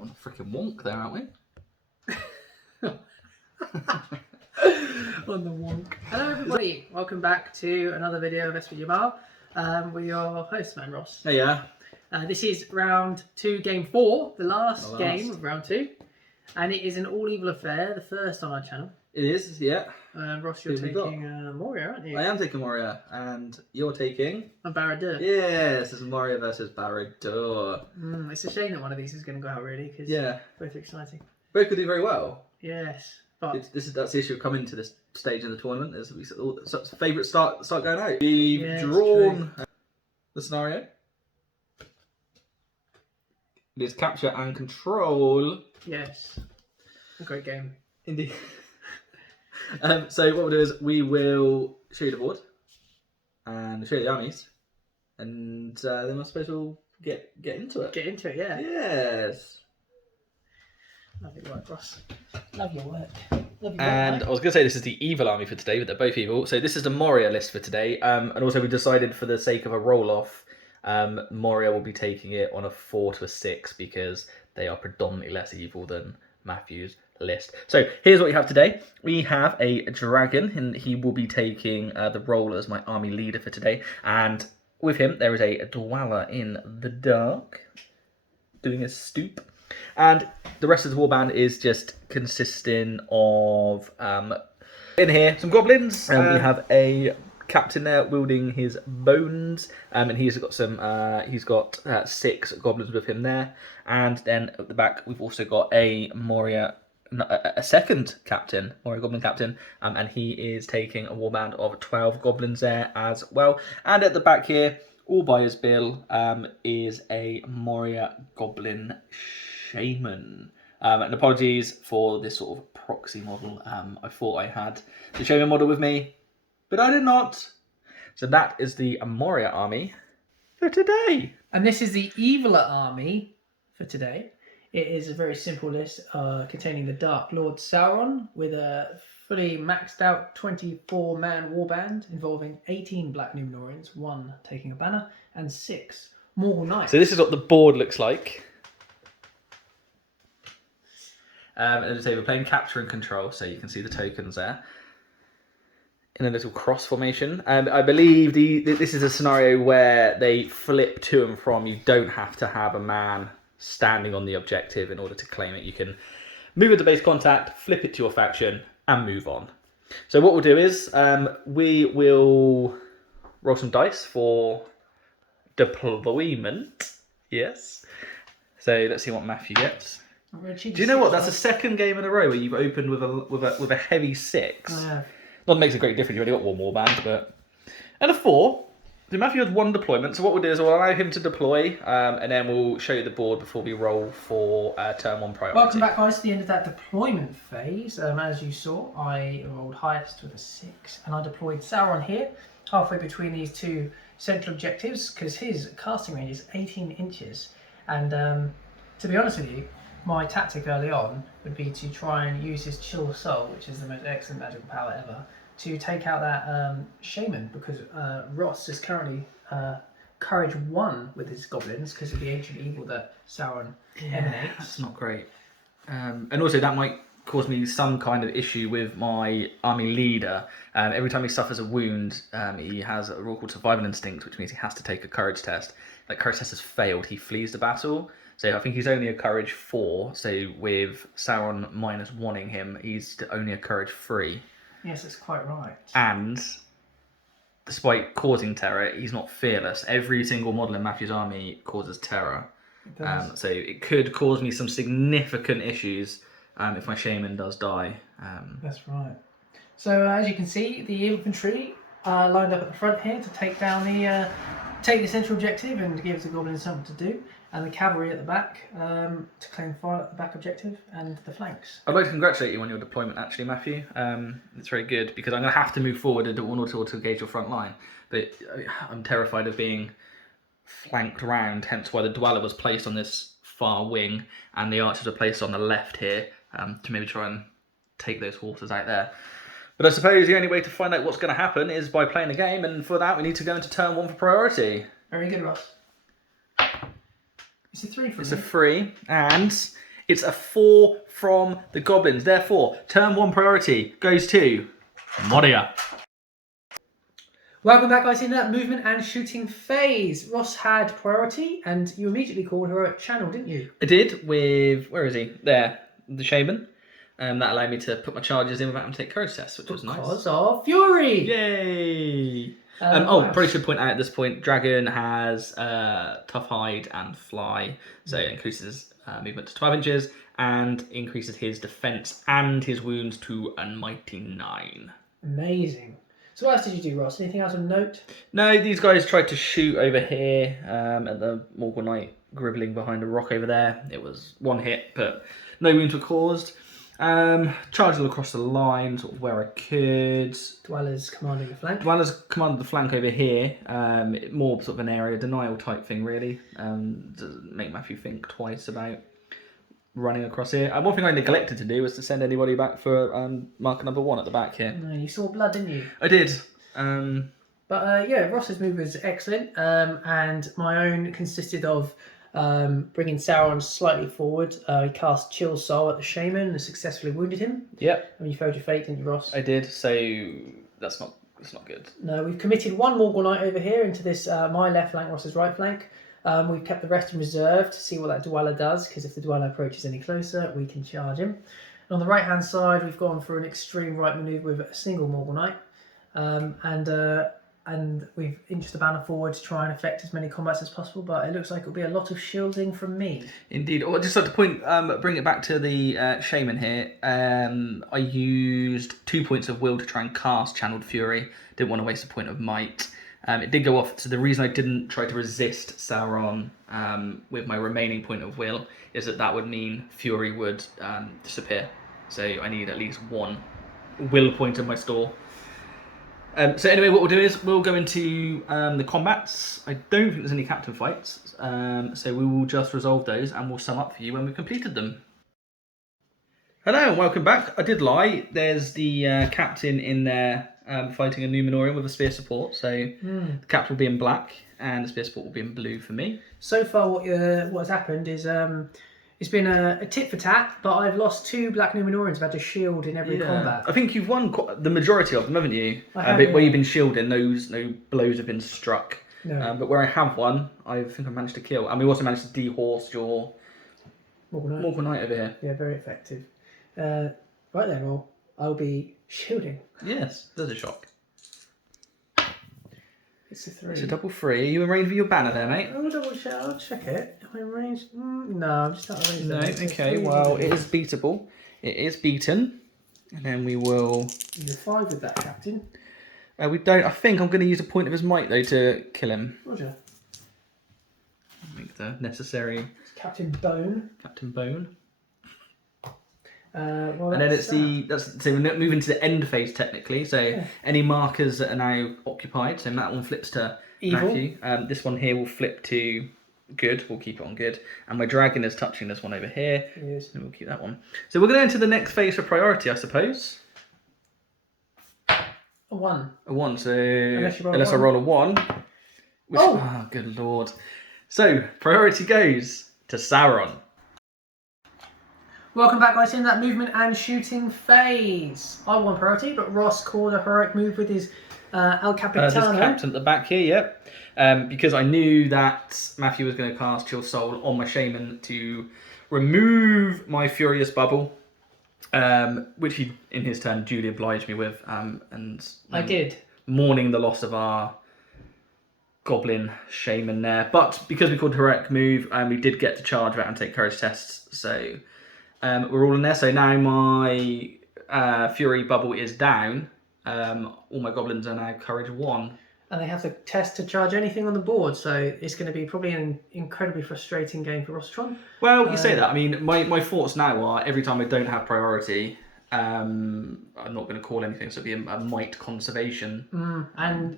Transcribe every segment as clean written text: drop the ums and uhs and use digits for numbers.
On a freaking wonk there, aren't we? On the wonk. Hello everybody, welcome back to another video of SV Jamal. We're your host, man Ross. Hey, yeah. This is round 2, game 4, the last game of round 2. And it is an all evil affair, the first on our channel. It is, yeah. Ross, you're taking Moria, aren't you? I am taking Moria, and you're taking... A Barad-Dur. Yes, this is Moria versus Barad-Dur. It's a shame that one of these is going to go out, really, because both are exciting. Both could do very well. Yes, but... That's the issue of coming to this stage of the tournament, is we such favourite start going out. We've drawn the scenario. It is capture and control. Yes. A great game. Indeed. So what we'll do is we will show you the board and show you the armies, and then I suppose we'll get into it. Get into it, yeah. Yes. Love your work, Ross. Love your work. And I was going to say this is the evil army for today, but they're both evil. So this is the Moria list for today. And also we decided for the sake of a roll-off, Moria will be taking it on a 4 to a 6 because they are predominantly less evil than Matthew's list. So here's what we have today. We have a dragon, and he will be taking the role as my army leader for today. And with him, there is a dweller in the dark doing a stoop. And the rest of the warband is just consisting of, in here, some goblins. We have a captain there wielding his bones, and he's got some. He's got 6 goblins with him there, and then at the back we've also got a second captain, Moria Goblin captain, and he is taking a warband of 12 goblins there as well. And at the back here, all by his bill, is a Moria Goblin shaman. And apologies for this sort of proxy model. I thought I had the shaman model with me, but I did not. So that is the Moria army for today. And this is the eviler army for today. It is a very simple list containing the Dark Lord Sauron with a fully maxed out 24-man warband involving 18 Black Numenorians, 1 taking a banner, and 6 Morgul Knights. So this is what the board looks like. And as I say, we're playing capture and control, so you can see the tokens there in a little cross formation. And I believe this is a scenario where they flip to and from. You don't have to have a man standing on the objective in order to claim it. You can move into base contact, flip it to your faction, and move on. So what we'll do is we will roll some dice for deployment. Yes. So let's see what Matthew gets. Do you know what? That's the second game in a row where you've opened with a heavy 6. Oh, yeah. Not makes a great difference. You've only got 1 more band, but and a 4. So Matthew has 1 deployment. So what we'll do is we'll allow him to deploy, and then we'll show you the board before we roll for turn 1 priority. Welcome back, guys, to the end of that deployment phase. As you saw, I rolled highest with a 6, and I deployed Sauron here, halfway between these 2 central objectives, because his casting range is 18 inches. And to be honest with you, my tactic early on would be to try and use his Chill Soul, which is the most excellent magical power ever, to take out that shaman, because Ross is currently courage 1 with his goblins because of the ancient evil that Sauron emanates. That's not great. And also that might cause me some kind of issue with my army leader. Every time he suffers a wound, he has a rule called Survival Instinct, which means he has to take a courage test. That courage test has failed, he flees the battle. So I think he's only a courage 4. So with Sauron -1ing him, he's only a courage 3. Yes, that's quite right. And despite causing terror, he's not fearless. Every single model in Matthew's army causes terror. It does. So it could cause me some significant issues if my shaman does die. That's right. So as you can see, the infantry lined up at the front here to take down take the central objective and give the goblins something to do, and the cavalry at the back to claim fire at the back objective and the flanks. I'd like to congratulate you on your deployment, actually, Matthew. It's very good because I'm going to have to move forward in order to engage your front line, but I'm terrified of being flanked round, hence why the dweller was placed on this far wing and the archers are placed on the left here to maybe try and take those horses out there. But I suppose the only way to find out what's going to happen is by playing the game, and for that we need to go into turn 1 for priority. Very good, Ross. It's a 3 for me. It's a 3, and It's a 4 from the Goblins. Therefore, turn 1 priority goes to Moria. Welcome back, guys, in that movement and shooting phase. Ross had priority, and you immediately called Heroic Channel, didn't you? I did with, where is he? There, the Shaman. That allowed me to put my charges in without him to take courage tests, which was nice. Because of Fury! Yay! Probably should point out at this point, Dragon has Tough Hide and Fly, so it increases movement to 12 inches and increases his defense and his wounds to a mighty 9. Amazing. So what else did you do, Ross? Anything else of note? No, these guys tried to shoot over here at the Morgul Knight gribbling behind a rock over there. It was 1 hit, but no wounds were caused. Charged all across the line, sort of where I could. Dwellers commanding the flank. Dwellers commanded the flank over here. More sort of an area denial type thing, really. Doesn't make Matthew think twice about running across here. One thing I neglected to do was to send anybody back for marker number 1 at the back here. No, you saw blood, didn't you? I did. But Ross's move was excellent, and my own consisted of bringing Sauron slightly forward. He cast Chill Soul at the Shaman and successfully wounded him. Yep. And you failed your fate, didn't you, Ross? I did, so that's not good. No, we've committed 1 Morgul Knight over here into this, my left flank, Ross's right flank. We've kept the rest in reserve to see what that Dweller does, because if the Dweller approaches any closer, we can charge him. And on the right-hand side, we've gone for an extreme right manoeuvre with a single Morgul Knight. And we've inched the banner forward to try and affect as many combats as possible, but it looks like it'll be a lot of shielding from me. Indeed. I'd just like to bring it back to the Shaman here. I used 2 points of will to try and cast Channeled Fury. Didn't want to waste a point of might. It did go off, so the reason I didn't try to resist Sauron with my remaining point of will is that would mean Fury would disappear. So I need at least 1 will point in my store. So anyway, what we'll do is we'll go into the combats. I don't think there's any captain fights, so we will just resolve those and we'll sum up for you when we've completed them. Hello and welcome back. I did lie. There's the captain in there fighting a Numenorian with a spear support. So the captain will be in black and the spear support will be in blue for me. So far, what has happened is it's been a tit for tat, but I've lost 2 black Numenorians. I've had to shield in every combat. I think you've won the majority of them, haven't you? I have, Where you've been shielding, no blows have been struck. No. But where I have won, I think I managed to kill. And we also managed to dehorse your Morgul Knight over here. Yeah, very effective. Right then, well, I'll be shielding. Yes, there's a shock. It's a 3. It's a double 3. Are you in range of your banner there, mate? I'll check it. Am I in range? No, I'm just out of range. No, okay, well, it is beatable. It is beaten. And then we will... You're 5 with that, Captain. We don't... I think I'm going to use a point of his might, though, to kill him. Roger. Make the necessary... It's Captain Bone. Captain Bone. Well, and then it's so we're moving to the end phase technically. So any markers that are now occupied. So that one flips to evil. Matthew. This one here will flip to good. We'll keep it on good. And my dragon is touching this one over here. Yes. And we'll keep that one. So we're going to enter the next phase for priority, I suppose. A 1. A 1. So Unless I roll a 1. Which, oh, good lord. So priority goes to Sauron. Welcome back, guys, in that movement and shooting phase. I won priority, but Ross called a heroic move with his El Capitano. This captain at the back here, yep. Because I knew that Matthew was going to cast Chill Soul on my Shaman to remove my Furious Bubble, which he, in his turn, duly obliged me with. And I did. Mourning the loss of our Goblin Shaman there. But because we called heroic move, we did get to charge that and take courage tests, so... we're all in there, so now my Fury Bubble is down. All my Goblins are now Courage 1. And they have to test to charge anything on the board, so it's going to be probably an incredibly frustrating game for Rostron. Well, you say that. I mean, my thoughts now are every time I don't have priority, I'm not going to call anything, so it'll be a might conservation. And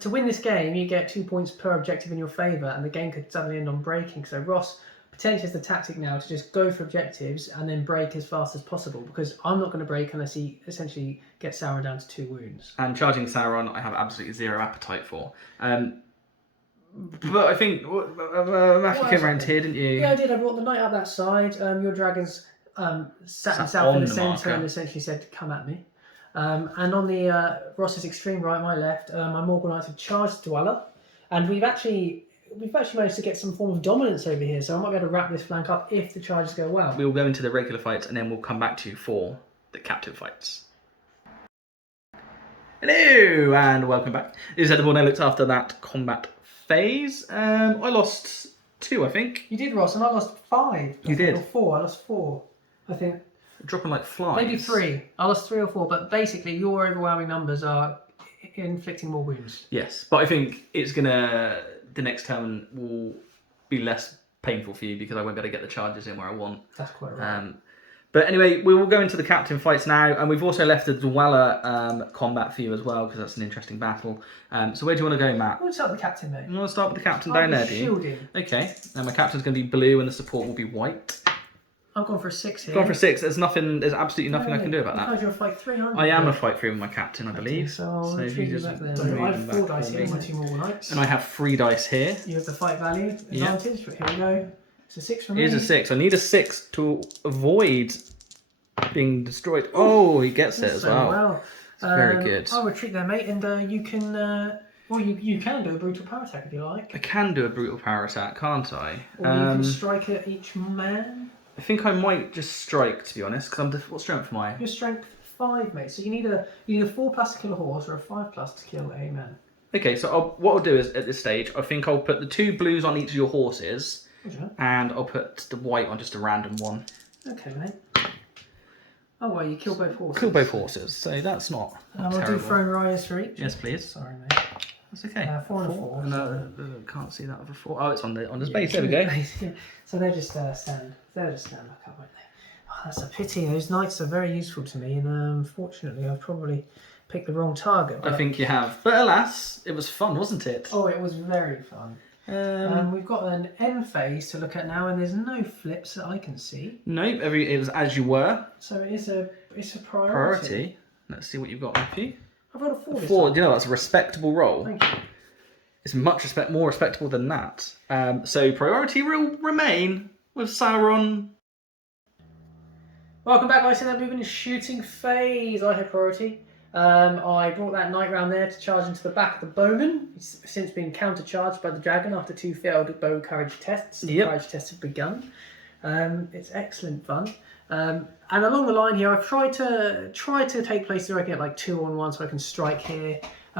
to win this game, you get 2 points per objective in your favour, and the game could suddenly end on breaking. So Ross potentially has the tactic now to just go for objectives and then break as fast as possible, because I'm not going to break unless he essentially gets Sauron down to 2 wounds. And charging Sauron, I have absolutely zero appetite for. But I think Matthew came around here, didn't you? Yeah, I did. I brought the knight up that side. Your dragons sat himself on in the the centre marker. and essentially said, "Come at me." And on the Ross's extreme right, my left, my Morgul knights have charged Dweller, and we've actually managed to get some form of dominance over here. So I might be able to wrap this flank up if the charges go well. We'll go into the regular fights and then we'll come back to you for the captive fights. Hello and welcome back. This is Edible. Now looked after that combat phase. I lost 2, I think. You did, Ross, and I lost 5. You did? Or 4. I lost 4. I think. Dropping like flies. Maybe 3. I lost 3 or 4, but basically your overwhelming numbers are inflicting more wounds. Yes, but I think it's gonna. The next turn will be less painful for you because I won't be able to get the charges in where I want. That's quite right. But anyway, we will go into the captain fights now, and we've also left the Dweller combat for you as well because that's an interesting battle. So where do you want to go, Matt? We'll start with the captain, mate. You want to start with the captain down there, do you? Shielding. Okay, and my captain's going to be blue and the support will be white. I've gone for a 6 here. Gone for 6. There's absolutely nothing I can do about that. You're a fight 300. I am a fight 3 with my captain, I believe. So I'll if you retreat you just back there. move I have them 4 back dice for here, me. my 2 more knights. And I have 3 dice here. You have the fight value advantage, but here we go. It's a 6 for me. Here's a 6. I need a 6 to avoid being destroyed. Oh, he gets it as well. It's very good. I'll retreat there, mate, and you can. Well, you can do a brutal power attack if you like. I can do a brutal power attack, can't I? Or you can strike at each man. I think I might just strike, to be honest, because what strength am I? Your strength 5, mate. So you need a 4+ to kill a horse or a 5+ to kill a man. Okay, so what I'll do is at this stage, I think I'll put the 2 blues on each of your horses, and I'll put the white on just a random one. Okay, mate. Oh, well, you kill both horses. Kill both horses, so that's not I'll terrible. do throne riders for each. Yes, please. Sorry, mate. That's okay. 4 and a 4. No, can't see that other 4. Oh, it's on the space. There we go. Yeah. So they'll just stand. They'll just stand back up, won't they? Oh, that's a pity. Those knights are very useful to me, and unfortunately, I've probably picked the wrong target. I think you have, but alas, it was fun, wasn't it? Oh, it was very fun. We've got an end phase to look at now, and there's no flips that I can see. Nope, it was as you were. So it's a priority. Priority. Let's see what you've got, Matthew. I've got a 4. 4. Do you know that's a respectable roll? Thank you. It's much more respectable than that. So priority will remain with Sauron. Welcome back, guys. So that moving to shooting phase. I had priority. I brought that knight round there to charge into the back of the bowman. He's since been countercharged by the dragon after 2 failed bow courage tests. The courage tests have begun. It's excellent fun. And along the line here, I've tried to take places where I get like 2 on 1, so I can strike here,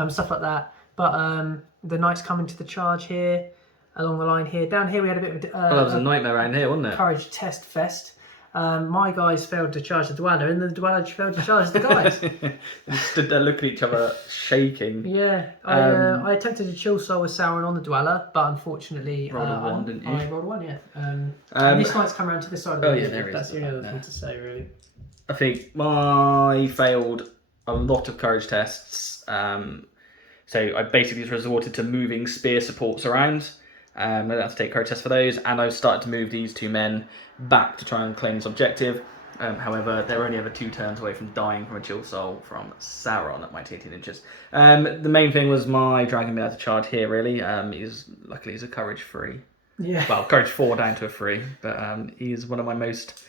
stuff like that. But the knight's coming to the charge here, along the line here. Down here we had a bit of that was a nightmare around here, wasn't it? Courage test fest. My guys failed to charge the Dweller, and the Dweller failed to charge the guys. They stood there looking at each other, shaking. Yeah, I attempted to chill soul with Sauron on the Dweller, but unfortunately, rolled a 1, didn't you? I rolled a 1, yeah. And this knight's come around to this side of the Oh yeah, there he is. That's the only other thing to say, really. I think I failed a lot of courage tests. So I basically just resorted to moving spear supports around. I don't have to take courage tests for those, and I've started to move these 2 men back to try and claim this objective. However, they're only ever 2 turns away from dying from a chill soul from Sauron at my 18 inches. The main thing was my dragon being able to charge here, really. Luckily he's a courage 3. Yeah. Well, courage 4 down to a 3, but he's one of my most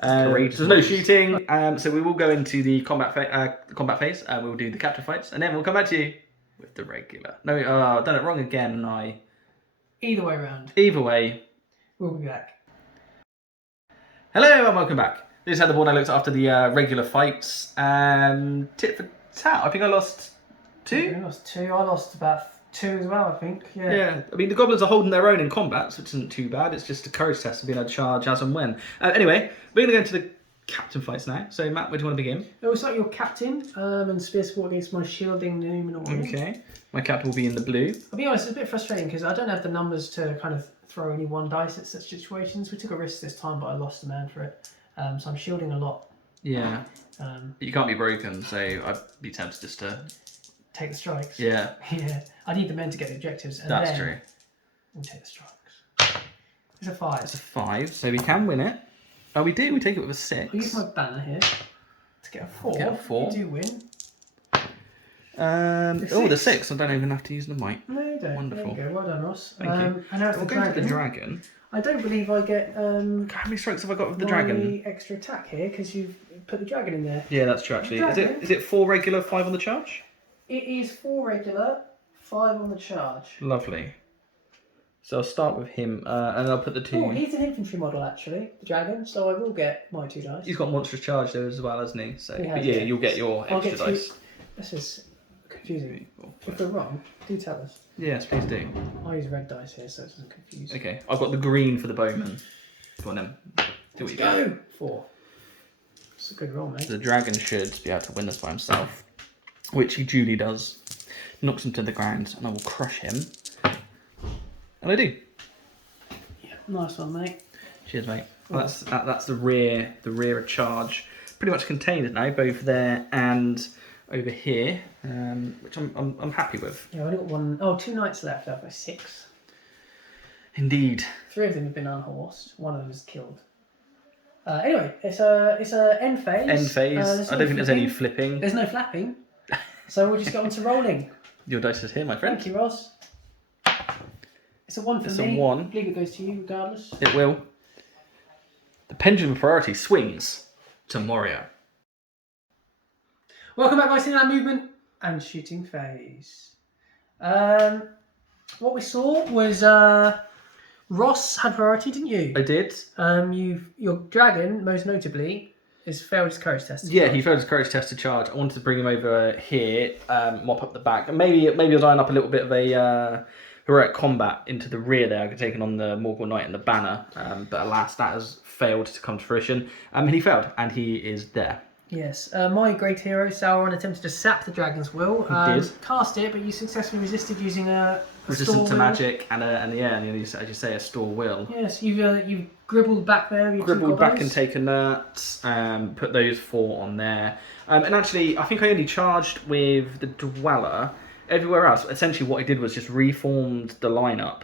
courageous. There's no shooting, so we will go into the combat phase. We'll do the capture fights, and then we'll come back to you with the regular. No, I've done it wrong again, and Either way round. Either way, we'll be back. Hello and welcome back. This is how the board I looked after the regular fights. Tit for tat. I think I lost 2. You lost 2. I lost about 2 as well, I think. Yeah. Yeah. I mean, the goblins are holding their own in combats, which isn't too bad. It's just a courage test of being able to charge as and when. Anyway, we're going to go into the captain fights now. So, Matt, where do you want to begin? It looks like your captain and spear support against my shielding Numenor. Okay. My captain will be in the blue. I'll be honest, it's a bit frustrating because I don't have the numbers to kind of throw only 1 dice at such situations. We took a risk this time, but I lost a man for it. So I'm shielding a lot. Yeah. You can't be broken, so I'd be tempted just to take the strikes. Yeah. Yeah. I need the men to get the objectives. And that's then true. We'll take the strikes. It's a 5. It's a 5, so we can win it. Oh, we do. We take it with a 6. I'll use my banner here to get a 4. Get a 4. You do win. The 6. I don't even have to use the might. No, you don't. Wonderful. There you go. Well done, Ross. Thank you. And now it's We'll the go dragon. to the dragon. I don't believe I get How many strikes have I got with the dragon? extra attack here because you've put the dragon in there. Yeah, that's true actually. Dragon. Is it 4 regular, 5 on the charge? It is 4 regular, 5 on the charge. Lovely. So I'll start with him, and I'll put the 2. Oh, he's an infantry model actually, the dragon. So I will get my 2 dice. He's got monstrous charge though as well, hasn't he? So, He has, but yeah, yeah. you'll get your I'll extra get 2. dice. This is confusing. 3, 4, If we're wrong, do tell us. Yes, please do. I use red dice here, so it doesn't confuse. Okay, I've got the green for the bowman. Go on then. Do what you got. Go! 4. It's a good roll, mate. The dragon should be able to win this by himself, which he duly does. Knocks him to the ground, and I will crush him. And I do. Yeah, nice one, mate. Cheers, mate. Well, that's the rear charge. Pretty much contained now, both there and over here, which I'm happy with. Yeah, I've only got 2 knights left out of 6. Indeed. 3 of them have been unhorsed. 1 of them is killed. Anyway, it's a end phase. End phase. I don't think there's any flipping. flipping. There's no flapping. So we'll just get on to rolling. Your dice is here, my friend. Thank you, Ross. It's a 1 for It's me. a 1. I believe it goes to you regardless. It will. The pendulum of priority swings to Moria. Welcome back, guys, to that movement and shooting phase. What we saw was Ross had priority, didn't you? I did. Your dragon, most notably, has failed his courage test. Yeah, he failed his courage test to charge. I wanted to bring him over here, mop up the back, and maybe I'll line up a little bit of a heroic combat into the rear there, taking on the Morgul Knight and the banner. But alas, that has failed to come to fruition. And he failed, and he is there. Yes, my great hero Sauron attempted to sap the dragon's will. He did. Cast it, but you successfully resisted using a Resistant to will. magic and as you say, a store will. Yes, you've gribbled back there. With your Gribbled back goblins. and taken that. Put those 4 on there. And actually, I think I only charged with the Dweller. Everywhere else, essentially what I did was just reformed the lineup.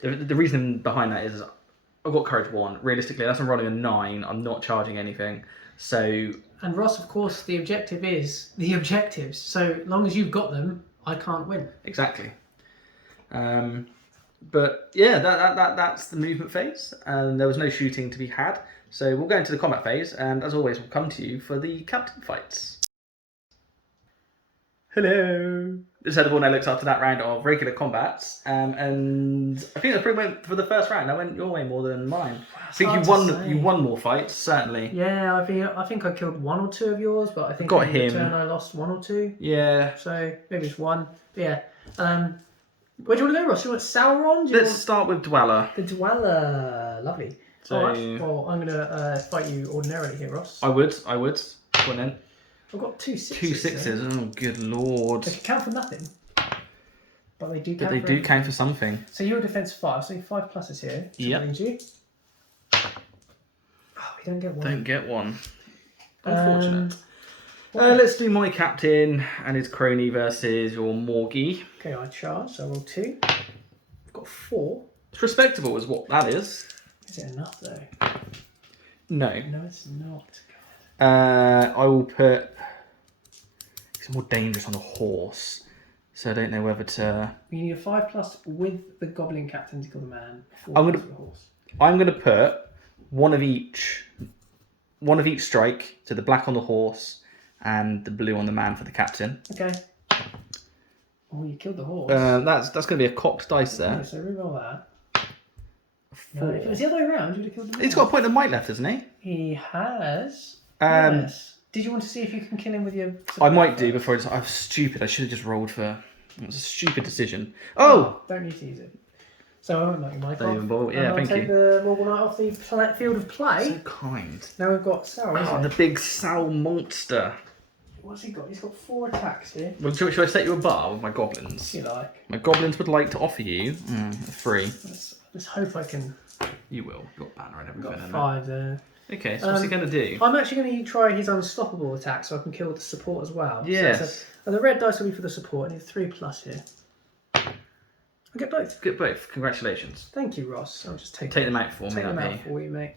The reason behind that is I've got courage 1. Realistically, unless I'm rolling a 9, I'm not charging anything. So. And Ross, of course, the objective is the objectives. So long as you've got them, I can't win. Exactly. But yeah, that's the movement phase, and there was no shooting to be had. So we'll go into the combat phase, and as always, we'll come to you for the captain fights. Hello. This edible now looks after that round of regular combats, and I think that's pretty much for the first round. I went your way more than mine. I think you won more fights, certainly. Yeah, I think I killed 1 or 2 of yours, but I think got in him. return I lost 1 or 2. Yeah. So maybe it's 1. But yeah. Where do you want to go, Ross? Do you want Sauron? Let's start with Dweller. The Dweller. Lovely. So, alright. Well, I'm going to fight you ordinarily here, Ross. I would. Go on then. I've got 2 6s. 2 6s. Oh, good lord. They can count for nothing. But they do count But they for do everything. count for something. So you're a defense 5, so 5 pluses here. Yep. You. Oh, we don't get 1. Don't get 1. Unfortunate. Okay. Let's do my captain and his crony versus your Morgie. Okay, I charge, so I roll 2. I've got 4. It's respectable is what that is. Is it enough though? No. No, it's not. I will put... It's more dangerous on a horse. So I don't know whether to... You need a 5+ with the goblin captain to kill the man. 4+ I'm with gonna- the horse. I'm going to put one of each strike. So the black on the horse and the blue on the man for the captain. Okay. Oh, you killed the horse. That's going to be a cocked dice there. Okay, so reroll that. No, 4. if it was the other way around, you would have killed the man. He's got a point of might left, hasn't he? He has. Yes. Did you want to see if you can kill him with your... I might do before I'm stupid. I should have just rolled for... It was a stupid decision. Oh! Don't need to use it. So I won't knock your mic Don't off. even bother. Yeah, And thank I'll take you. the Morgul Knight off the field of play. So kind. Now we've got Sauron, Oh, isn't the it? big Sal monster. What's he got? He's got 4 attacks here. Well, should I set you a bar with my goblins? If you like. My goblins would like to offer you a 3. Let's hope I can... You will. You've got banner and I've everything. got in 5 there. there. Okay, so what's he going to do? I'm actually going to try his unstoppable attack so I can kill the support as well. Yes. And the red dice will be for the support. I need 3+ here. I get both. Get both. Congratulations. Thank you, Ross. I'll just take them out for me, Take them that'd out be. for you, mate.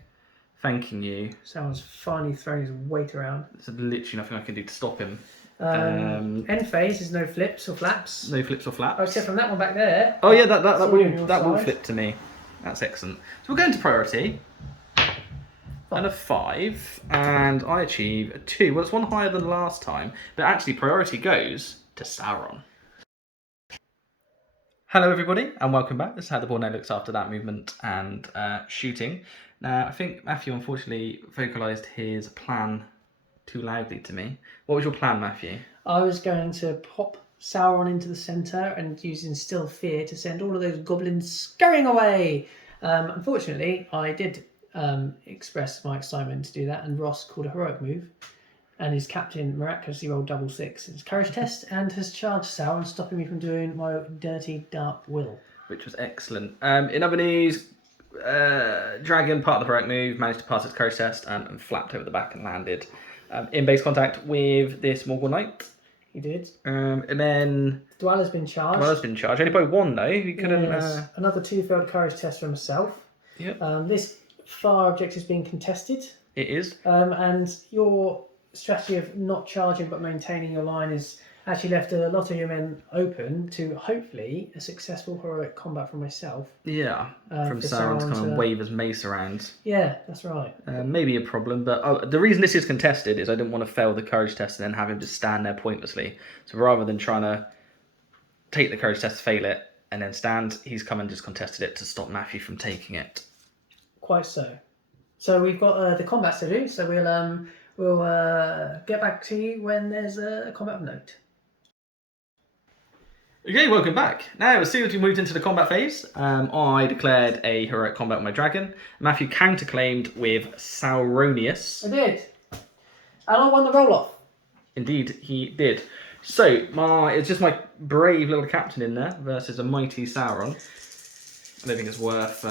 Thanking you. Someone's finally throwing his weight around. There's literally nothing I can do to stop him. End phase is no flips or flaps. No flips or flaps. Oh, except from that one back there. Oh yeah, that will side. flip to me. That's excellent. So we'll go into priority. And a 5, and I achieve a 2. Well, it's one higher than last time, but actually priority goes to Sauron. Hello everybody, and welcome back. This is how the board now looks after that movement and shooting. Now, I think Matthew unfortunately vocalised his plan too loudly to me. What was your plan, Matthew? I was going to pop Sauron into the centre and use Instill Fear to send all of those goblins scurrying away. Unfortunately, I did express my excitement to do that, and Ross called a heroic move, and his captain miraculously rolled double 6 in his courage test and has charged Sauron, stopping me from doing my dirty dark will. Which was excellent. In other news, Dragon, part of the heroic move, managed to pass its courage test and flapped over the back and landed in base contact with this Morgul Knight. He did. And then Dweller's been charged. Only by 1 though. He couldn't. Yes. Another 2 failed courage tests for himself. Yep. This far objective is being contested. It is. And your strategy of not charging but maintaining your line has actually left a lot of your men open to hopefully a successful heroic combat from myself. Yeah. From Sauron to come and wave his mace around. Yeah, that's right. Maybe a problem, but the reason this is contested is I didn't want to fail the courage test and then have him just stand there pointlessly. So rather than trying to take the courage test, fail it, and then stand, he's come and just contested it to stop Matthew from taking it. Quite so. So we've got the combats to do, so we'll get back to you when there's a combat of note. Okay, welcome back. Now, as soon as we moved into the combat phase, I declared a heroic combat with my dragon. Matthew counterclaimed with Sauronius. I did. And I won the roll-off. Indeed, he did. So, it's just my brave little captain in there versus a mighty Sauron. I don't think it's worth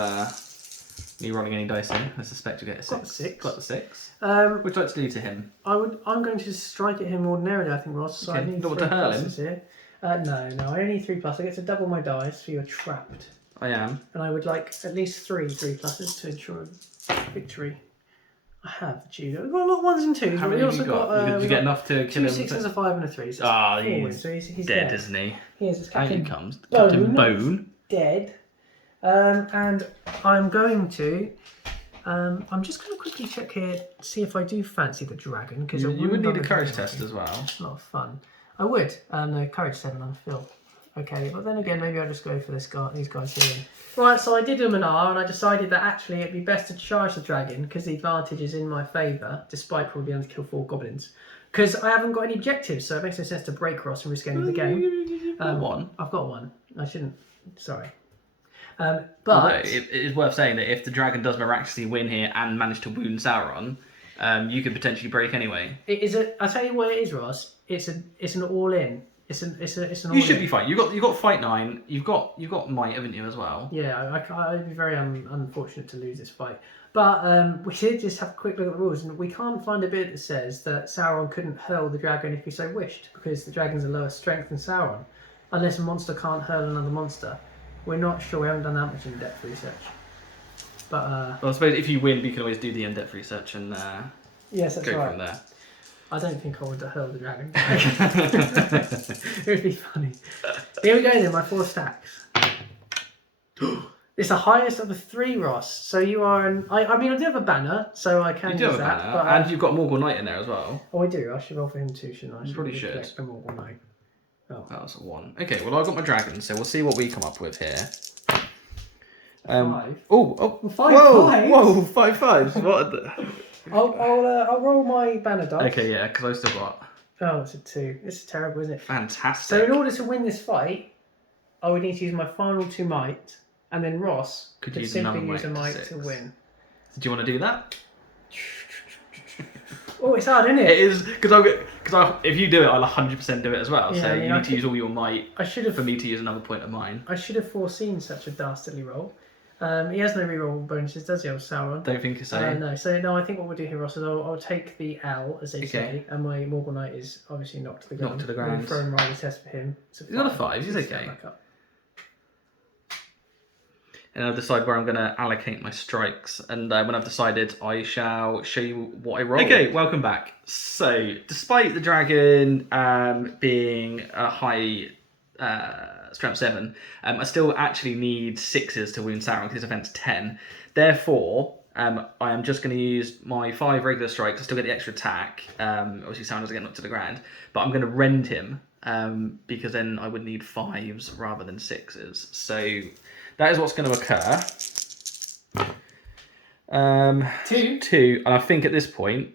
me rolling any dice in. I suspect you get a 6. Got the 6. What would you like to do to him? I'm going to strike at him ordinarily, I think, Ross. So okay. I need 3 pluses here. No, I only need 3 plus. I get to double my dice, so you're trapped. I am. And I would like at least 3 pluses to ensure victory. I have achieved it. We've got a lot of 1s and 2s. How many have you got? Did you get enough to kill him? 2 6s, a 5 and a 3. So he's dead, isn't he? He is. Out he comes. Captain Bone. Dead. And I'm going to... I'm just going to quickly check here, see if I do fancy the dragon. Because you would need a courage test as well. It's a lot of fun. I would. No, courage 7 on Phil. Okay, but then again, maybe I'll just go for these guys here. Right, so I did Luminar, and I decided that actually it'd be best to charge the dragon because the advantage is in my favour, despite probably being able to kill 4 goblins. Because I haven't got any objectives, so it makes no sense to break Ross and risk ending the game. One. I've got 1. I shouldn't. Sorry. But it is worth saying that if the dragon does miraculously win here and manage to wound Sauron, you could potentially break anyway. It is I'll tell you what it is, Ross. It's an all-in. It's an all-in. You should be fine. You got fight 9. You've got might, haven't you, as well? Yeah, I'd be very unfortunate to lose this fight. But we did just have a quick look at the rules, and we can't find a bit that says that Sauron couldn't hurl the dragon if he so wished, because the dragon's a lower strength than Sauron, unless a monster can't hurl another monster. We're not sure. We haven't done that much in-depth research. But well, I suppose if you win, we can always do the in-depth research and yes, that's go right. from there. I don't think I would hurl the dragon. It would be funny. Here we go then, my 4 stacks. It's the highest of the 3, Ross. So you are I mean, I do have a banner, so I can use that. You do have a banner, but, and you've got Morgul Knight in there as well. Oh, I do. I should roll for him too, shouldn't I? You probably should. A Morgul Knight. Oh. That was a 1. Okay, well, I've got my dragon, so we'll see what we come up with here. 5. Oh, 5 5s? Whoa, 5 5s. What? I'll roll my banner dice. Okay, yeah, because I've still got. Oh, it's a 2. It's terrible, isn't it? Fantastic. So in order to win this fight, I would need to use my final 2 might, and then Ross could simply use a might to win. Do you want to do that? Oh, it's hard, isn't it? It is, because if you do it, I'll 100% do it as well. Yeah, so you need to use all your might for me to use another point of mine. I should have foreseen such a dastardly roll. He has no reroll bonuses, does he, old Sauron? Don't think so. No, I think what we'll do here, Ross, is I'll take the L, as they say, and my Morgul Knight is obviously knocked to the ground. We'll throw and roll the test for him. He's got a 5, he's okay. and I'll decide where I'm going to allocate my strikes. And when I've decided, I shall show you what I roll. Okay, welcome back. So, despite the dragon being a high strength 7, I still actually need 6s to wound Sauron because his defense 10. Therefore, I am just going to use my 5 regular strikes. I still get the extra attack. Obviously, Sauron doesn't get knocked to the ground, but I'm going to rend him because then I would need 5s rather than 6s. So that is what's going to occur. 2, and I think at this point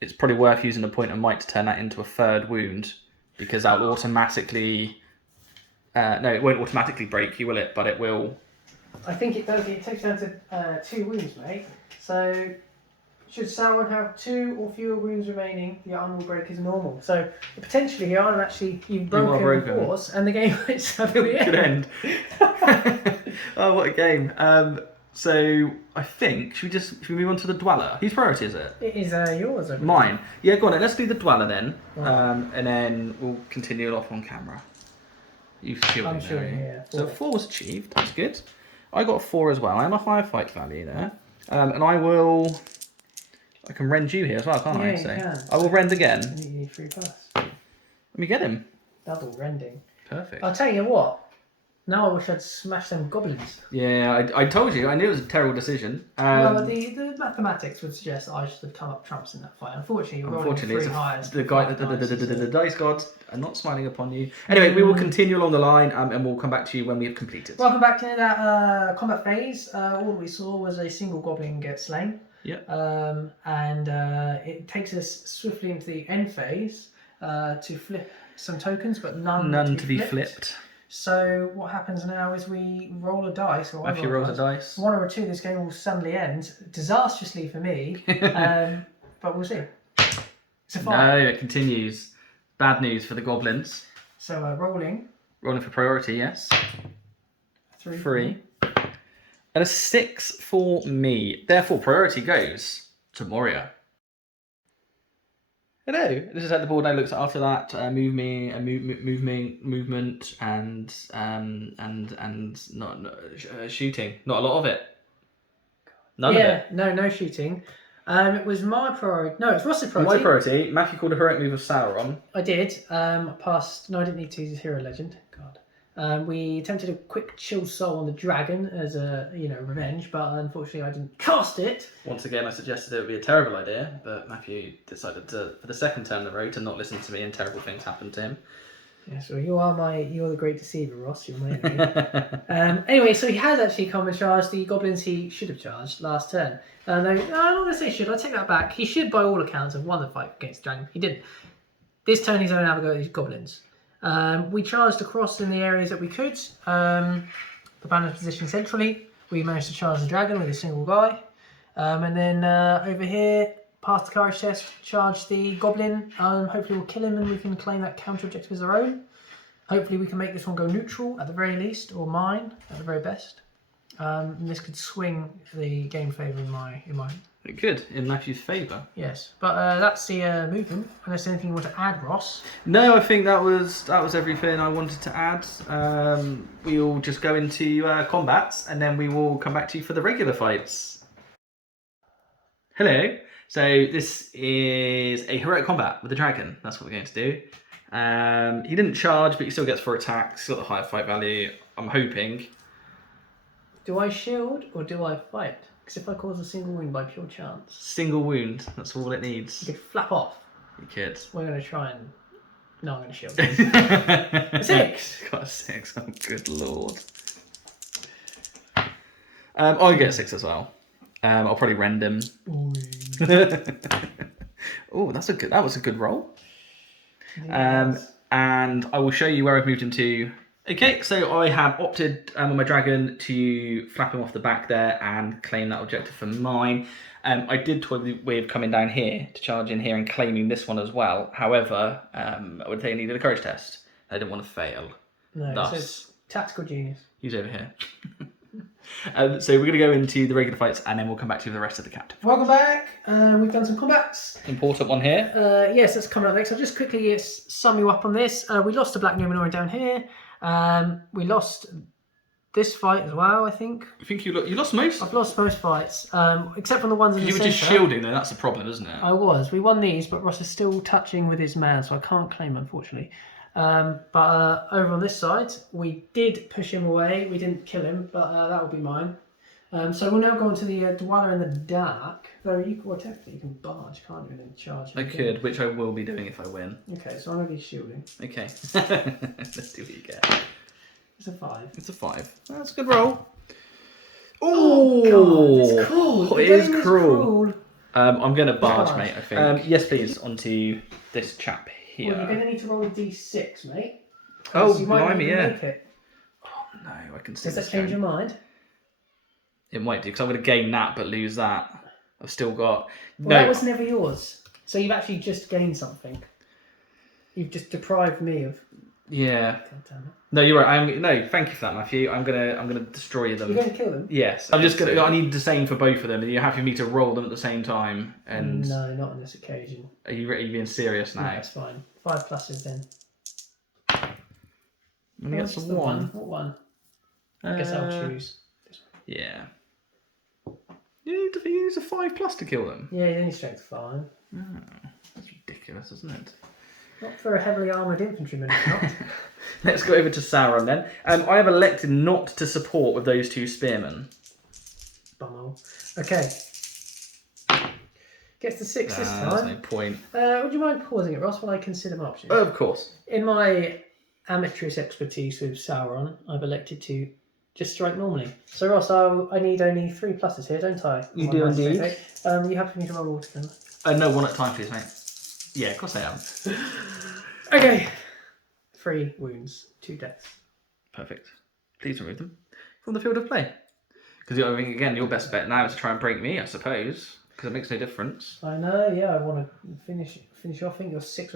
it's probably worth using a point of might to turn that into a 3rd wound, because that will automatically. No, it won't automatically break you, will it? But it will. I think it does. It takes down to 2 wounds, mate. So, should Sauron have 2 or fewer wounds remaining, the arm will break as normal. So, potentially here, I'm actually you've broken the horse, and the game might could end. Oh, what a game! So I think should we move on to the dweller? Whose priority is it? It is yours. Mine. Yeah, go on then. Let's do the dweller then, and then we'll continue it off on camera. I'm sure. Yeah. So 4 was achieved. That's good. I got a 4 as well. I am a higher fight value there, and I can rend you here as well, can't I? You can. I will rend again. You need 3+. Let me get him. Double rending. Perfect. I'll tell you what. Now I wish I'd smashed them goblins. Yeah, I told you. I knew it was a terrible decision. Well, the mathematics would suggest that I should have come up trumps in that fight. Unfortunately, the dice gods are not smiling upon you. Anyway, we will continue along the line, and we'll come back to you when we have completed. Welcome back to that combat phase. All we saw was a single goblin get slain. Yep. And it takes us swiftly into the end phase to flip some tokens, but none to be flipped. So what happens now is we roll a dice. Or Matthew rolls a dice. 1 or 2, this game will suddenly end disastrously for me. But we'll see. It's a 5. No, it continues. Bad news for the goblins. So rolling. Rolling for priority, yes. 3. And a 6 for me. Therefore, priority goes to Moria. Hello. This is how the board now looks after that movement and not shooting. Not a lot of it. None of it. No shooting. It was my priority. No, it's Ross's priority. My priority. Matthew called a heroic move of Sauron. I did. Passed. No, I didn't need to use Hero Legend. God. We attempted a quick chill soul on the dragon as a revenge, but unfortunately I didn't cast it. Once again, I suggested it would be a terrible idea, but Matthew decided to, for the second turn in a row, to not listen to me, and terrible things happened to him. Yes, well, you're the great deceiver, Ross. You're my enemy. Anyway, so he has actually come and charged the goblins he should have charged last turn. No, I'm not going to say should. I take that back. He should, by all accounts, have won the fight against the dragon. He didn't. This turn, he's only have a go at these goblins. We charged across in the areas that we could. The banner's positioned centrally. We managed to charge the dragon with a single guy. And then over here, past the courage test, charge the goblin. Hopefully we'll kill him and we can claim that counter objective as our own. Hopefully we can make this one go neutral at the very least, or mine at the very best. And this could swing the game favour in my. It could, in Matthew's favour. Yes, but that's the movement. Unless anything you want to add, Ross? No, I think that was everything I wanted to add. We'll just go into combats, and then we will come back to you for the regular fights. Hello. So this is a heroic combat with the dragon. That's what we're going to do. He didn't charge, but he still gets 4 attacks. He's got the higher fight value, I'm hoping. Do I shield or do I fight? Because if I cause a single wound by pure chance... Single wound, that's all it needs. You could flap off. You could. We're going to try and... No, I'm going to shield. 6! Got a 6, oh good lord. I'll get a 6 as well. I'll probably rend him. Oh, that was a good roll. Yes. And I will show you where I've moved him to. Okay, so I have opted on my dragon to flap him off the back there and claim that objective for mine. I did toy with coming down here to charge in here and claiming this one as well. However, I would say I needed a courage test. I didn't want to fail. No, thus, so it's tactical genius. He's over here. So we're going to go into the regular fights and then we'll come back to the rest of the captive. Welcome back. We've done some combats. Important one here. Yes, that's coming up next. I'll just quickly sum you up on this. We lost to Black Numenor down here. We lost this fight as well, I think. I think you lost most. I've lost most fights, except from the ones in the You were centre. just shielding though, that's the problem, isn't it? I was. We won these, but Ross is still touching with his man, so I can't claim, unfortunately. But over on this side, we did push him away. We didn't kill him, but that will be mine. So we'll now go on to the Dweller in the dark. Though technically you can barge, can't you, and then charge him? I could, which I will be doing if I win. Okay, so I'm going to be shielding. Okay. Let's see what you get. It's a 5. It's a 5. That's a good roll. Oh, God, it's cruel. It is cruel. cruel. I'm going to barge, Barge. mate, I think. Yes, please, onto this chap here. Well, you're going to need to roll a d6, mate. Oh, you might blimey, not even yeah. make it. Oh, no, I can see Does that this change going. your mind? It might do, because I'm going to gain that, but lose that. I've still got... Well, no, that was never yours. So you've actually just gained something. You've just deprived me of... yeah. God damn it. No, you're right. No, thank you for that, Matthew. I'm gonna destroy them. You're going to kill them? Yes, I'm just gonna. I need the same for both of them. Are you happy for me to roll them at the same time? And No, not on this occasion. are you being serious No, now? that's fine. 5 pluses then. Let me get What's some the one. What one? I guess I'll choose. Yeah. You use a 5+ to kill them. Yeah, you only strength 5. That's ridiculous, isn't it? Not for a heavily armoured infantryman, it's not. Let's go over to Sauron then. I have elected not to support with those 2 spearmen. Bumhole. Okay. Gets the 6 this There's no time. point. Would you mind pausing it, Ross, while I consider my options? Of course. In my amateurish expertise with Sauron, I've elected to just strike normally. So, Ross, I need only 3 pluses here, don't I? You do indeed. You happy for me to roll all together? No, one at a time, please, mate. Yeah, of course I am. Okay. 3 wounds, 2 deaths. Perfect. Please remove them from the field of play. Because I mean, again, your best bet now is to try and break me, I suppose, because it makes no difference. I know. Yeah, I want to finish off. I think you're 6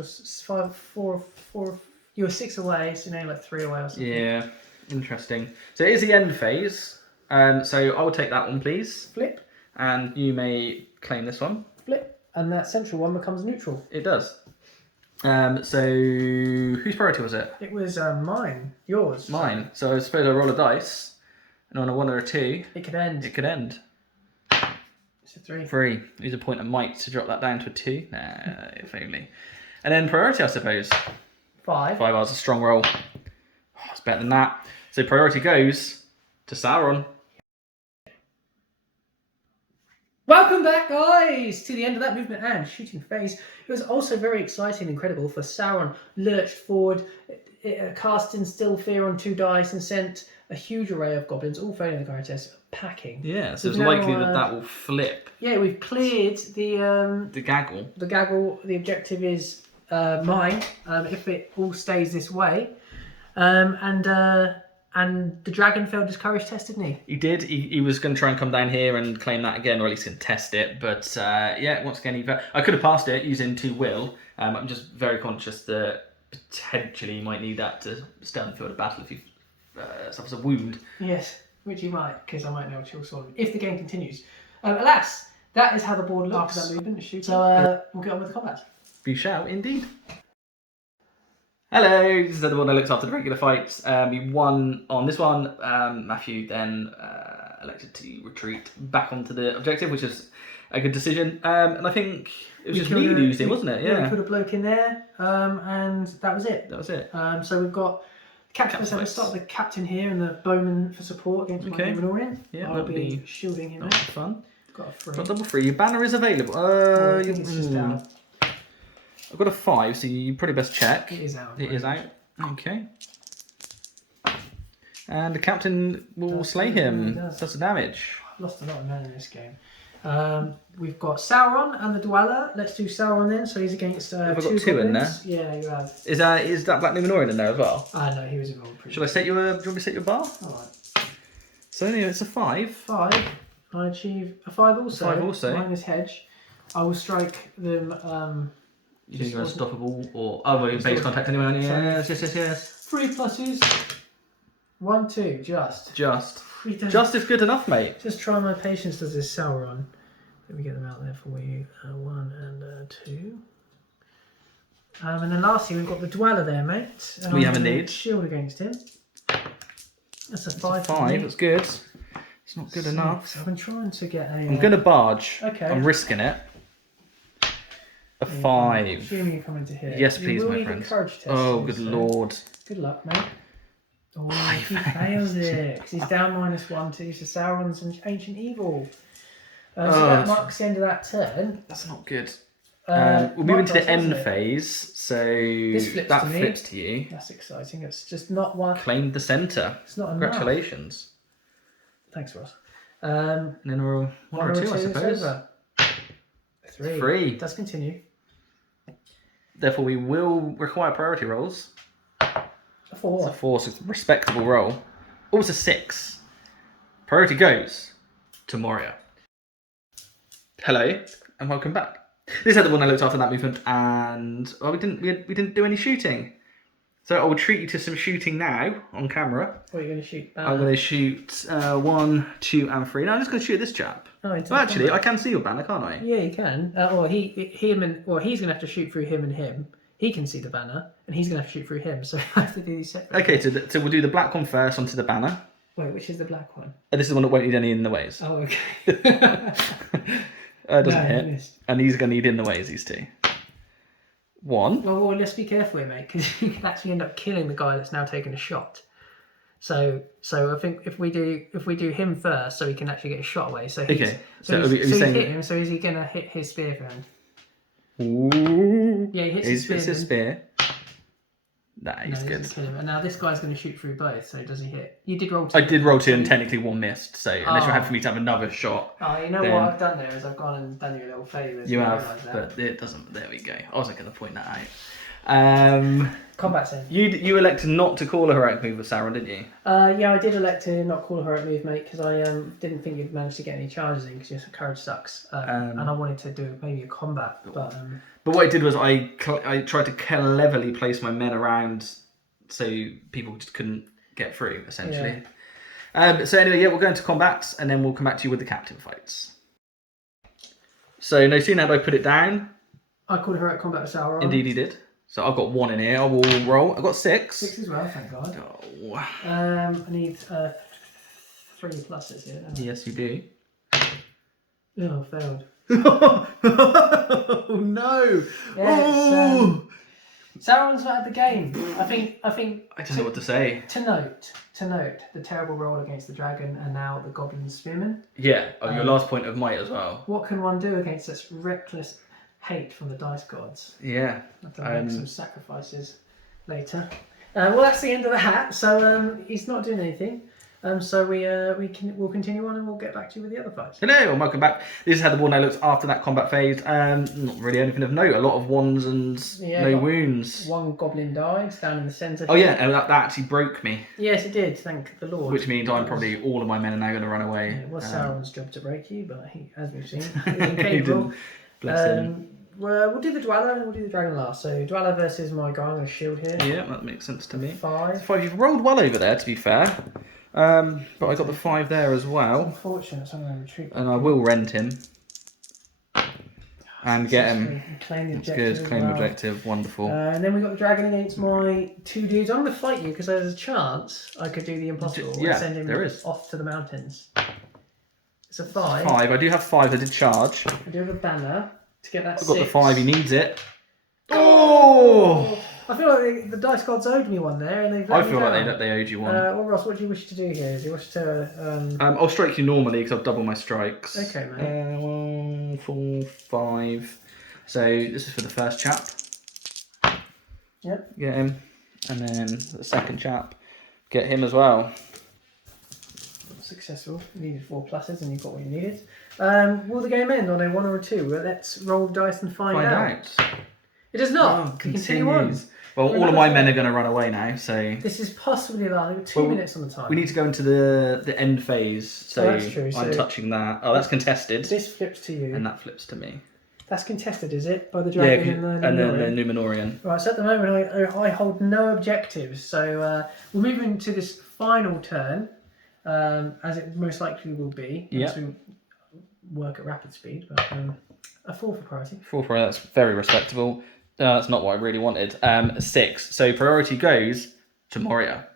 or 5, 4. You were 6 away, so now you're like 3 away or something. Yeah, interesting. So it is the end phase. So I will take that one, please, Flip, and you may claim this one. flip, and that central one becomes neutral. It does. So whose priority was it? It was mine. Yours. Mine. So I suppose I roll a dice, and on a 1 or a 2, It could end. it could end. It's a 3. 3. Use a point of might to drop that down to a 2. Nah, if only. And then priority, I suppose. 5. 5 hours, a strong roll. Oh, it's better than that. So priority goes to Sauron. Welcome back, guys, to the end of that movement and shooting phase. It was also very exciting and incredible for Sauron lurched forward, cast Instill Fear on 2 dice and sent a huge array of goblins, all failing the contest, packing. Yeah, so it's We've now, likely that will flip. Yeah, we've cleared The gaggle. the gaggle. The objective is mine, if it all stays this way. And the dragon failed his courage test, didn't he? He did. He was going to try and come down here and claim that again, or at least contest it. But yeah, once again, I could have passed it using 2 will. I'm just very conscious that potentially you might need that to stay on the field of battle if you suffers a wound. Yes, which you might, because I might know chill sword if the game continues. Alas, that is how the board looks after that movement. So we'll get on with the combat. You shall indeed. Hello, this is the one that looks after the regular fights. We won on this one. Matthew then elected to retreat back onto the objective, which is a good decision. And I think it was just me losing, wasn't it? Yeah, we put a bloke in there, and that was it. That was it. So we've got captain. So we start the captain here and the bowman for support against my Numenorian. Yeah, I'll be shielding him. That'll be fun. Got a 3. Got double 3. Your banner is available. I think it's just out. I've got a 5, so you probably best check. It is out. It is out. Okay. And the captain will slay him. Does the damage. I've lost a lot of men in this game. We've got Sauron and the Dweller. Let's do Sauron then. So he's against Have I 2 got 2 in there? goblins. Yeah, you have. Is that Black Numenorian in there as well? No, he was involved. Should I set you a? Do you want me to set you a bar? Alright. So anyway, it's a 5. 5. I achieve a 5 also. 5 also. Minus hedge. I will strike them. You think you're unstoppable, or well, base contact anyway? Yes. 3 pluses. 1, 2, just. Just is good enough, mate. Just try my patience. Does this Sauron? Let me get them out there for you. 1 and 2. And then lastly, we've got the Dweller there, mate. We have indeed. Shield against him. That's a It's a 5. 5. That's good. It's not good enough. I've been trying to get a. I'm going to barge. Okay. I'm risking it. A 5. Assuming you come into here. Yes, You please, will my need a friend. courage test. Oh, soon, good so lord. Good luck, mate. Oh, I he failed. fails it because he's down -1 to Sauron's ancient evil. So that marks the end of that turn. That's not good. We'll We'll move into the end phase. So flips that to me. flips to you. That's exciting. It's just not one. Claimed the centre. It's not enough. Congratulations. Thanks, Ross. And then we're one or two, I suppose. Over. 3. 3. It does continue. Therefore, we will require priority rolls. A 4. It's a 4, so it's a respectable roll. Oh, it's a 6. Priority goes to Moria. Hello, and welcome back. This is the one I looked after that movement, and we didn't do any shooting. So I will treat you to some shooting now on camera. What are you going to shoot? I'm going to shoot 1, 2, and 3. No, I'm just going to shoot this chap. Oh, well, actually, I can see your banner, can't I? Yeah, you can. He's going to have to shoot through him and him. He can see the banner, and he's going to have to shoot through him. So I have to do these separately. Okay, so we'll do the black one first onto the banner. Wait, which is the black one? This is the one that won't need any in the ways. Oh, okay. Doesn't hit. And he's going to need in the ways, these two. 1. Well, let's be careful here, mate, because you can actually end up killing the guy that's now taken a shot. So I think if we do him first, so he can actually get a shot away. So he's, okay. So are you he's saying... hit him. So is he going to hit his spear friend? Ooh. Yeah, he hits his spear. Nah, he's good. And now this guy's going to shoot through both. So does he hit? You did roll 2. I did roll 2 and technically 1 missed. So unless you had for me to have another shot. Oh, you know then... what I've done there is I've gone and done you a little favour. You have, but it doesn't. There we go. I wasn't going to point that out. Combat scene. You elected not to call a heroic move with Sauron, didn't you? Yeah, I did elect to not call a heroic move, mate, because I didn't think you'd manage to get any charges in because your courage sucks, and I wanted to do maybe a combat, but. But what I did was I tried to cleverly place my men around so people just couldn't get through, essentially. Yeah. So anyway, we'll go into combat, and then we'll come back to you with the captain fights. So no sooner had I put it down. I called heroic combat with Sauron. Indeed, he did. So I've got 1 in here. I will roll. I've got 6. 6 as well, thank God. Oh. I need 3 pluses here. Yes, you do. Oh, failed. Oh no! Yeah, Sauron's not at the game. I think. I don't know what to say. To note, the terrible roll against the dragon and now the goblin spearman. Yeah, your last point of might as well. What can one do against such reckless hate from the dice gods? Yeah. I have to make some sacrifices later. Well, that's the end of the hat. So he's not doing anything. So we'll continue on and we'll get back to you with the other fights. Hello and welcome back. This is how the one I looked after that combat phase. Not really anything of note. A lot of 1s and no wounds. 1 goblin died down in the centre. Oh yeah, and that actually broke me. Yes, it did. Thank the Lord. Which means I'm probably all of my men are now going to run away. Yeah, it was Sauron's job to break you, but he, as we've seen, he was incapable. Bless him. We'll do the Dweller and we'll do the Dragon last. So Dweller versus my guy. I'm going to shield here. Yeah, that makes sense to me. 5. 5. You've rolled well over there, to be fair. But I got the 5 there as well. Unfortunate, so I'm going to retreat. And I will rend him. And get him. Claim the objective. That's good. Claim objective. Wonderful. And then we got the dragon against my 2 dudes. I'm going to fight you because there's a chance I could do the impossible and send him off to the mountains. It's a 5. 5. I do have 5. I did charge. I do have a banner to get that. I've got the 5. He needs it. Oh! I feel like the dice gods owed me one there, and they've. I feel like they owed you one. Well, Ross, what do you wish to do here? Do you wish to? I'll strike you normally because I've doubled my strikes. Okay, mate. 1, 4, 5. So this is for the first chap. Yep. Get him, and then the second chap, get him as well. Successful. You needed 4 pluses, and you got what you needed. Will the game end on a 1 or a 2? Well, let's roll the dice and find out. It does not. Continue on. Well, all of my men are going to run away now, so... This is possibly like 2 minutes on the time. We need to go into the end phase, so that's true. I'm touching that. Oh, that's contested. This flips to you. And that flips to me. That's contested, is it? By the dragon and then the Numenorian. Right, so at the moment I hold no objectives, so we're moving into this final turn, as it most likely will be, once we work at rapid speed, but a 4 for priority. 4 for that's very respectable. That's not what I really wanted. 6. So priority goes to Moria.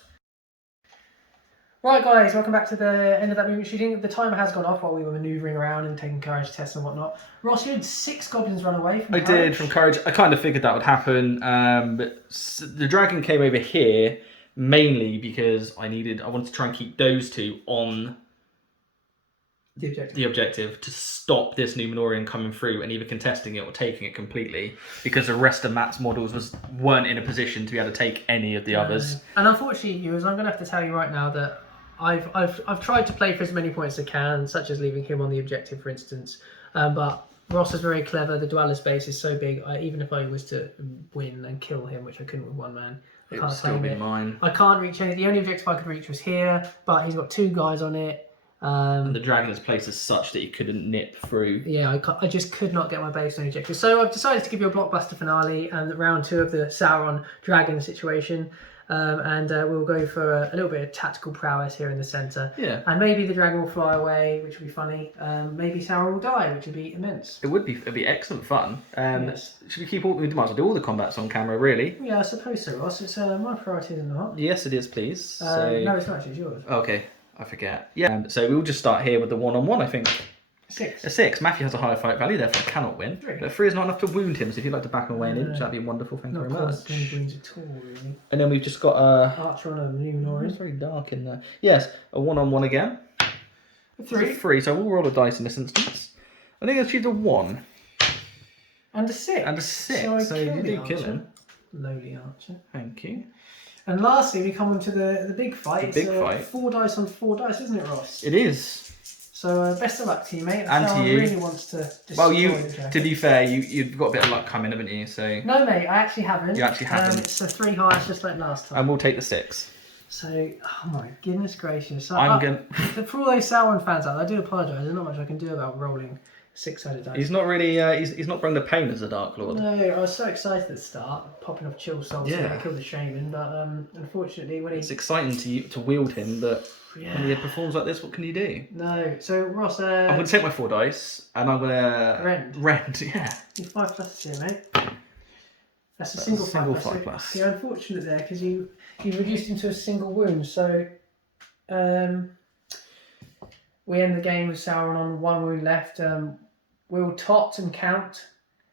Right, guys, welcome back to the end of that movement shooting. The timer has gone off while we were manoeuvring around and taking courage tests and whatnot. Ross, you had 6 goblins run away from I courage. did from courage. I kind of figured that would happen. But the dragon came over here mainly because I wanted to try and keep those two on the objective to stop this Numenorian coming through and either contesting it or taking it completely, because the rest of Matt's models weren't in a position to be able to take any of the others. And unfortunately, viewers, I'm going to have to tell you right now that I've tried to play for as many points as I can, such as leaving him on the objective, for instance. But Ross is very clever. The dweller space is so big. Even if I was to win and kill him, which I couldn't with one man, It would still be mine. I can't reach any. The only objective I could reach was here, but he's got 2 guys on it. And the dragon is placed as such that you couldn't nip through. Yeah, I just could not get my base on objective. So I've decided to give you a blockbuster finale and round 2 of the Sauron dragon situation. And we'll go for a little bit of tactical prowess here in the centre. Yeah. And maybe the dragon will fly away, which would be funny. Maybe Sauron will die, which would be immense. It'd be excellent fun. Yes. Should we keep all? We might as well do all the combats on camera, really. Yeah, I suppose so, Ross. It's my priority, is it not? Yes, it is, please. No, it's not actually. It's yours. Okay, I forget. Yeah. So we'll just start here with the one-on-one. I think 6. a 6. Matthew has a higher fight value, therefore cannot win. 3. But 3 is not enough to wound him. So if you'd like to back him away an inch, that'd be wonderful. Thank you very much. Not any wounds at all, really. And then we've just got a. Archer on a Numenorian. It's very dark in there. Yes, a one-on-one again. A 3. 3. So we'll roll a dice in this instance. I think I achieved a 1 And a 6. and a 6. So I you killed the do kill archer. him. Lowly archer. Thank you. And lastly, we come on to the big fight. The big It's, fight. 4 dice on 4 dice, isn't it, Ross? It is. So best of luck to you, mate. And to Sauron you. really wants to destroy Well, the dragon. to be fair, you've got a bit of luck coming, haven't you? So, No, mate, I actually haven't. You actually haven't. It's a 3 highs just like last time. and we'll take the 6. So, oh my goodness gracious. I'm gonna. For all those Sauron fans out there, I do apologise. There's not much I can do about rolling 6-sided dice. He's not really. He's not bringing the pain as a Dark Lord. No, I was so excited at the start, popping off chill souls Yeah. to kill the shaman, but unfortunately when It's exciting to wield him, but yeah. when he performs like this, what can you do? No, so Ross, I'm going to take my 4 dice and I'm going to rend. Yeah. you 5 plus here, mate. That's a That's single a single 5 5 plus. plus. You're unfortunate there because you reduced him to a single wound. So we end the game with Sauron on 1 wound left. We'll tot and count,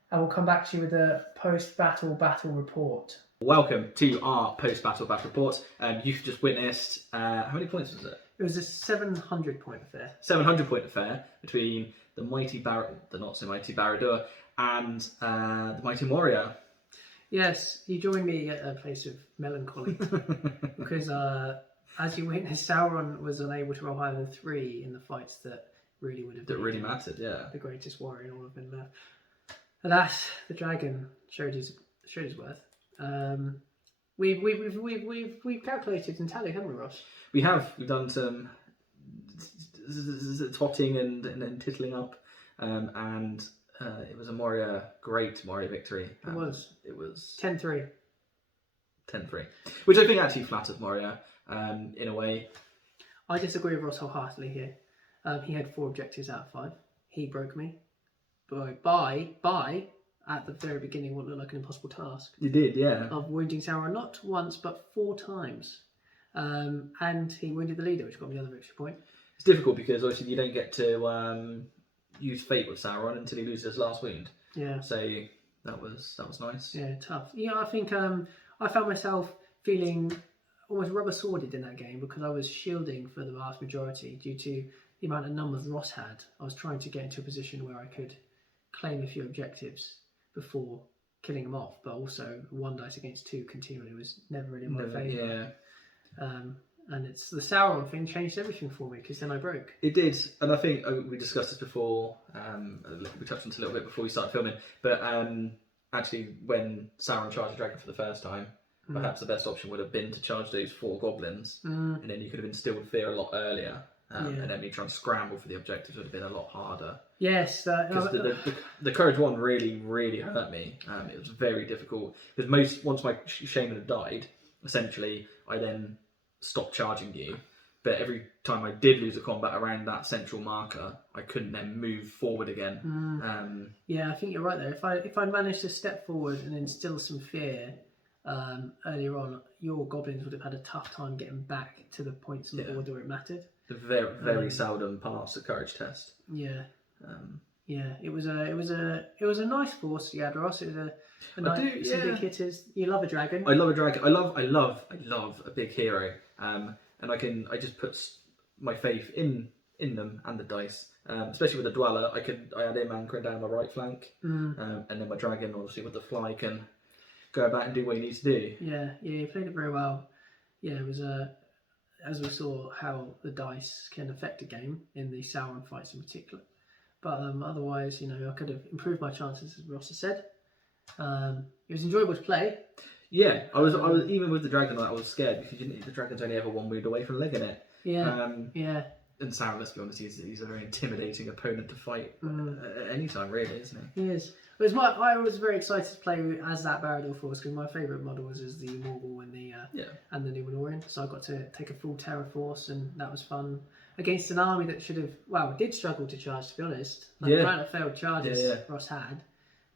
and we'll come back to you with a post-battle battle report. Welcome to our post-battle battle report. You've just witnessed. How many points was it? It was a 700-point affair. 700-point affair between the not so mighty Barad-Dur and the mighty Moria. Yes, you joined me at a place of melancholy because, as you witnessed, Sauron was unable to roll higher than 3 in the fights that really would have That been really mattered, yeah. the greatest warrior in all of Middle-earth. Alas, the dragon showed his worth. We've calculated and tallied, haven't we, Ross? We've done some totting and tittling up, and it was a great Moria victory. It was 10-3. 10-3, which I think actually flattered Moria in a way. I disagree with Ross wholeheartedly here. He had 4 objectives out of 5. He broke me by at the very beginning what looked like an impossible task. You did, yeah. Of wounding Sauron not once but 4 times. And he wounded the leader, which got me the other victory point. It's difficult because obviously you don't get to use fate with Sauron until he loses his last wound. Yeah. So that was nice. Yeah, tough. Yeah, I think I found myself feeling almost rubber sworded in that game because I was shielding for the vast majority due to the amount of numbers Ross had. I was trying to get into a position where I could claim a few objectives before killing him off, but also 1 dice against 2 continually was never really in my favour. Yeah. And it's the Sauron thing changed everything for me because then I broke. It did, and I think we discussed this before. We touched on it a little bit before we started filming, but actually, when Sauron charged the dragon for the first time, perhaps the best option would have been to charge those 4 goblins, and then you could have instilled fear a lot earlier. And then me trying to scramble for the objectives would have been a lot harder. Yes, because the courage one really hurt me. It was very difficult because once my shaman had died, essentially I then stopped charging you. But every time I did lose a combat around that central marker, I couldn't then move forward again. Yeah, I think you're right there. If I managed to step forward and instill some fear, earlier on, your goblins would have had a tough time getting back to the points on the board where it mattered. The very seldom pass the courage test. Yeah. It was a nice force you had, Ross. It was some big hitters. You love a dragon. I love a dragon. I love a big hero. And I just put my faith in them and the dice. Especially with the dweller, I had him anchoring down my right flank, and then my dragon, obviously with the fly, can go about and do what he needs to do. Yeah, you played it very well. Yeah, it was as we saw how the dice can affect a game in the Sauron fights in particular. But otherwise, I could have improved my chances, as Ross has said. It was enjoyable to play. Yeah, I was even with the dragon, I was scared because the dragon's only ever one wound away from legging it. Yeah. And Sauron, let's be honest, he's a very intimidating opponent to fight at any time, really, isn't he? He is. I was very excited to play as that Barad-Dur force because my favourite model was the Morgul and the Numenorian. So I got to take a full Terror force, and that was fun against an army that did struggle to charge. To be honest, the amount of failed charges Ross had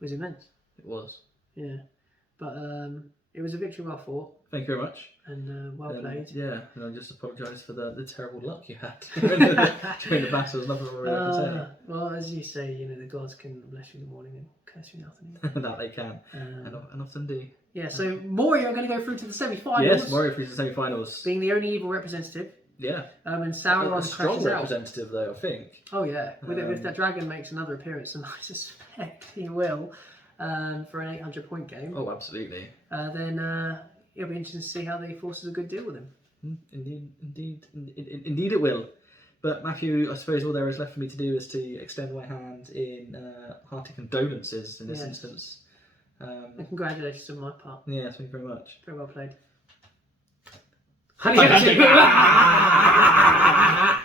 was immense. It was. Yeah, but it was a victory well fought. Thank you very much. And well played. Yeah, and I just apologise for the terrible luck you had during the battle. There's nothing really I can say. Well, as you say, the gods can bless you in the morning and curse you in the afternoon. That they can, and often do. Yeah, so Moria are going to go through to the semi-finals. Yes, Moria through to the semi-finals. Being the only evil representative. Yeah. And Sauron a strong crashes out. representative, though, I think. Oh, yeah. If that dragon makes another appearance, and I suspect he will, for an 800-point game. Oh, absolutely. Then it'll be interesting to see how the forces a good deal with him. Indeed it will. But Matthew, I suppose all there is left for me to do is to extend my hand in hearty condolences in this instance. And congratulations on my part. Yeah, thank you very much. Very well played.